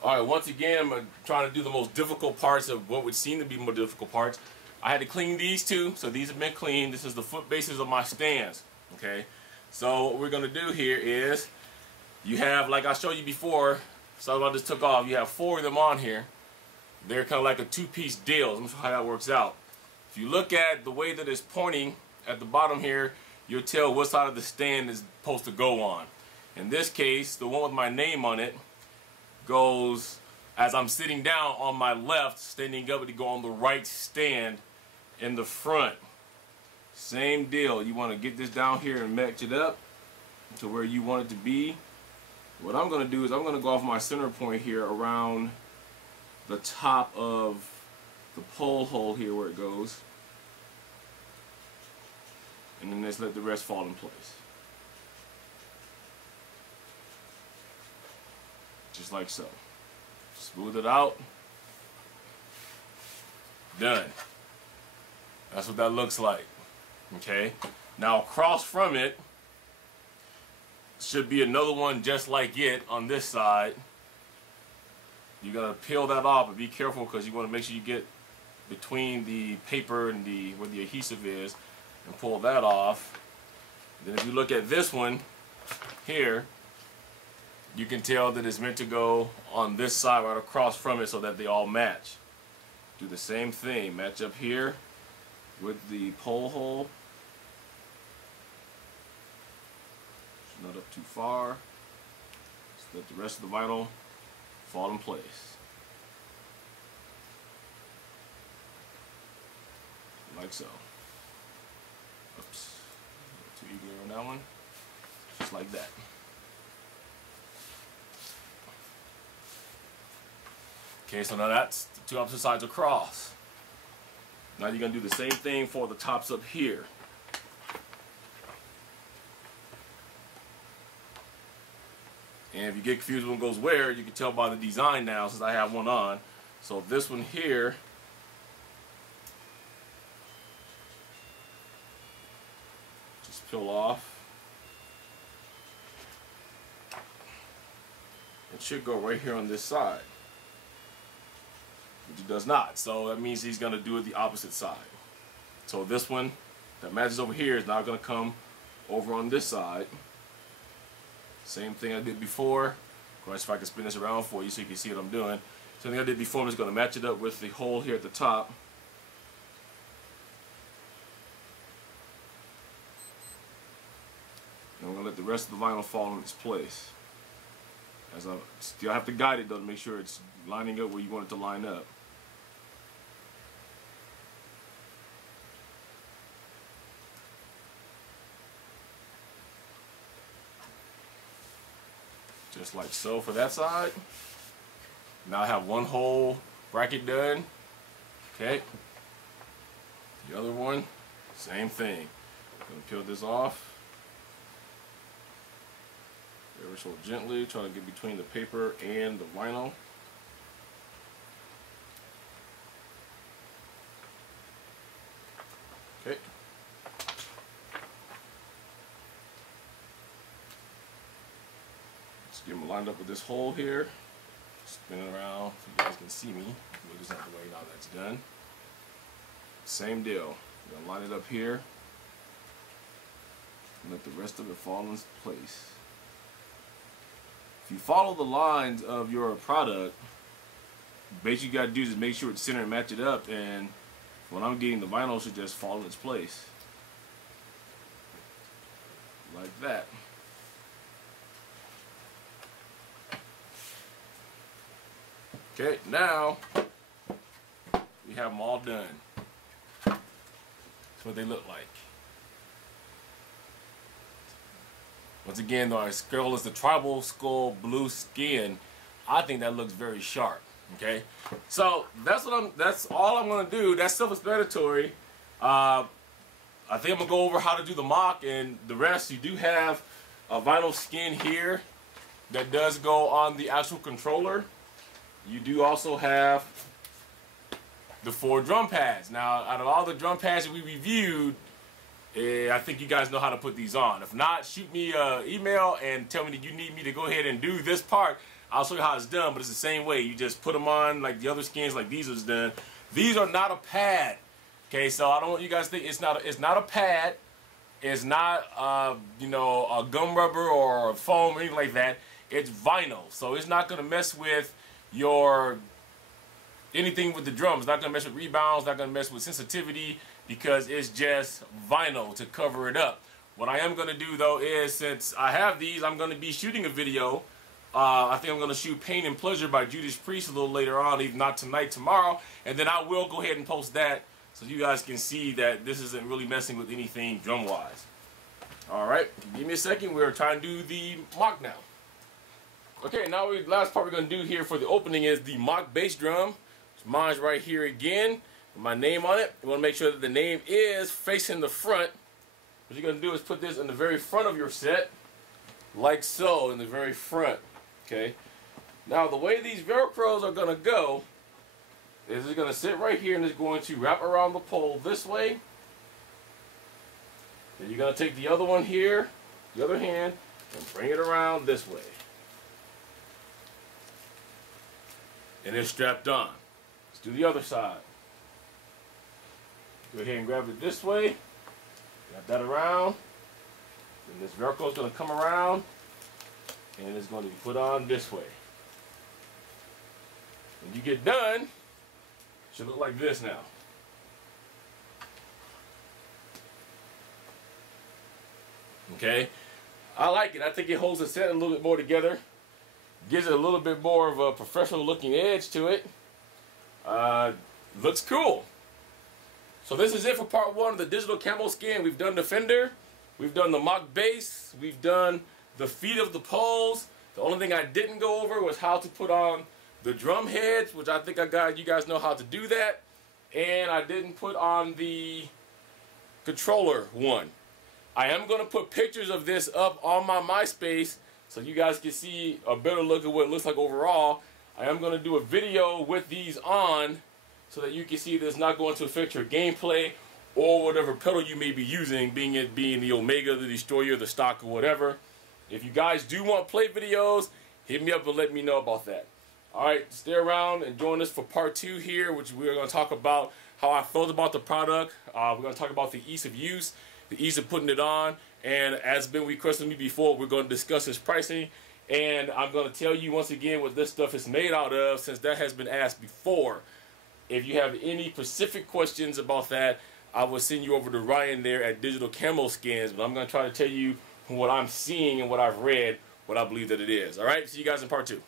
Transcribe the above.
Alright, once again, I'm trying to do the most difficult parts of what would seem to be more difficult parts. I had to clean these two, so these have been cleaned. This is the foot bases of my stands. Okay, so what we're going to do here is, you have, like I showed you before, so I just took off, you have 4 of them on here. They're kind of like a 2-piece deal. Let me show you how that works out. If you look at the way that it's pointing at the bottom here, you'll tell what side of the stand is supposed to go on. In this case, the one with my name on it goes, as I'm sitting down, on my left, standing up to go on the right stand in the front. Same deal. You want to get this down here and match it up to where you want it to be. What I'm going to do is I'm going to go off my center point here around the top of the pole hole here where it goes, and then just let the rest fall in place. Just like so. Smooth it out. Done. That's what that looks like. Okay. Now across from it should be another one just like it on this side. You gotta peel that off, but be careful because you want to make sure you get between the paper and where the adhesive is, and pull that off. Then if you look at this one here, you can tell that it's meant to go on this side right across from it so that they all match. Do the same thing. Match up here with the pole hole. Not up too far. Just let the rest of the vinyl fall in place. Like so. Oops. A little too eager on that one. Just like that. Okay, so now that's the 2 opposite sides across. Now you're going to do the same thing for the tops up here. And if you get confused when it goes where, you can tell by the design now since I have one on. So this one here, just peel off. It should go right here on this side. Which it does not, so that means he's going to do it the opposite side. So this one that matches over here is now going to come over on this side. Same thing I did before. Of course, if I can spin this around for you so you can see what I'm doing. Same thing I did before, I'm just going to match it up with the hole here at the top. And I'm going to let the rest of the vinyl fall in its place. As I still have to guide it though to make sure it's lining up where you want it to line up. Just like so for that side. Now I have one whole bracket done. Okay. The other one, same thing. I'm going to peel this off. Ever so gently, trying to get between the paper and the vinyl. Okay. Let's get them lined up with this hole here. Spin it around so you guys can see me. We'll just have to wait now that's done. Same deal. We're going to line it up here and let the rest of it fall in place. If you follow the lines of your product, basically you got to do is make sure it's centered and match it up, and when I'm getting the vinyl should just fall in its place. Like that. Okay, now we have them all done. That's what they look like. Once again, though, our skull is the tribal skull blue skin. I think that looks very sharp. Okay, so that's all I'm gonna do. That's self-explanatory. I think I'm gonna go over how to do the mock and the rest. You do have a vinyl skin here that does go on the actual controller. You do also have the 4 drum pads. Now, out of all the drum pads that we reviewed, I think you guys know how to put these on. If not, shoot me an email and tell me that you need me to go ahead and do this part. I'll show you how it's done, but it's the same way. You just put them on like the other skins, like these is done. These are not a pad. Okay, so I don't want you guys to think it's not a pad. It's not you know, a gum rubber or a foam or anything like that. It's vinyl, so it's not gonna mess with your anything with the drums. It's not gonna mess with rebounds. Not gonna mess with sensitivity because it's just vinyl to cover it up. What I am gonna do though is, since I have these, I'm gonna be shooting a video. I think I'm going to shoot Pain and Pleasure by Judas Priest a little later on, if not tonight, tomorrow. And then I will go ahead and post that so you guys can see that this isn't really messing with anything drum-wise. Alright, give me a second. We're trying to do the mock now. Okay, now the last part we're going to do here for the opening is the mock bass drum. Mine's right here again, with my name on it. You want to make sure that the name is facing the front. What you're going to do is put this in the very front of your set, like so, in the very front. Okay, now the way these Velcros are going to go is it's going to sit right here and it's going to wrap around the pole this way. Then you're going to take the other one here, the other hand, and bring it around this way. And it's strapped on. Let's do the other side. Go ahead and grab it this way. Wrap that around. Then this Velcro is going to come around. And it's going to be put on this way. When you get done, it should look like this now. Okay, I like it. I think it holds the set a little bit more together. Gives it a little bit more of a professional looking edge to it. Looks cool. So this is it for part one of the digital camo skin. We've done the fender. We've done the mock bass. We've done the feet of the poles. The only thing I didn't go over was how to put on the drum heads, which I think you guys know how to do that. And I didn't put on the controller one. I am going to put pictures of this up on my MySpace so you guys can see a better look at what it looks like overall. I am going to do a video with these on so that you can see that it's not going to affect your gameplay or whatever pedal you may be using, being the Omega, the Destroyer, the stock, or whatever. If you guys do want play videos, hit me up and let me know about that. Alright, stay around and join us for part two here, which we're going to talk about how I felt about the product. We're going to talk about the ease of use, the ease of putting it on, and as been requested me before, we're going to discuss its pricing. And I'm going to tell you once again what this stuff is made out of, since that has been asked before. If you have any specific questions about that, I will send you over to Ryan there at Digital Camo Skins, but I'm going to try to tell you from what I'm seeing and what I've read, what I believe that it is. Alright, see you guys in part two.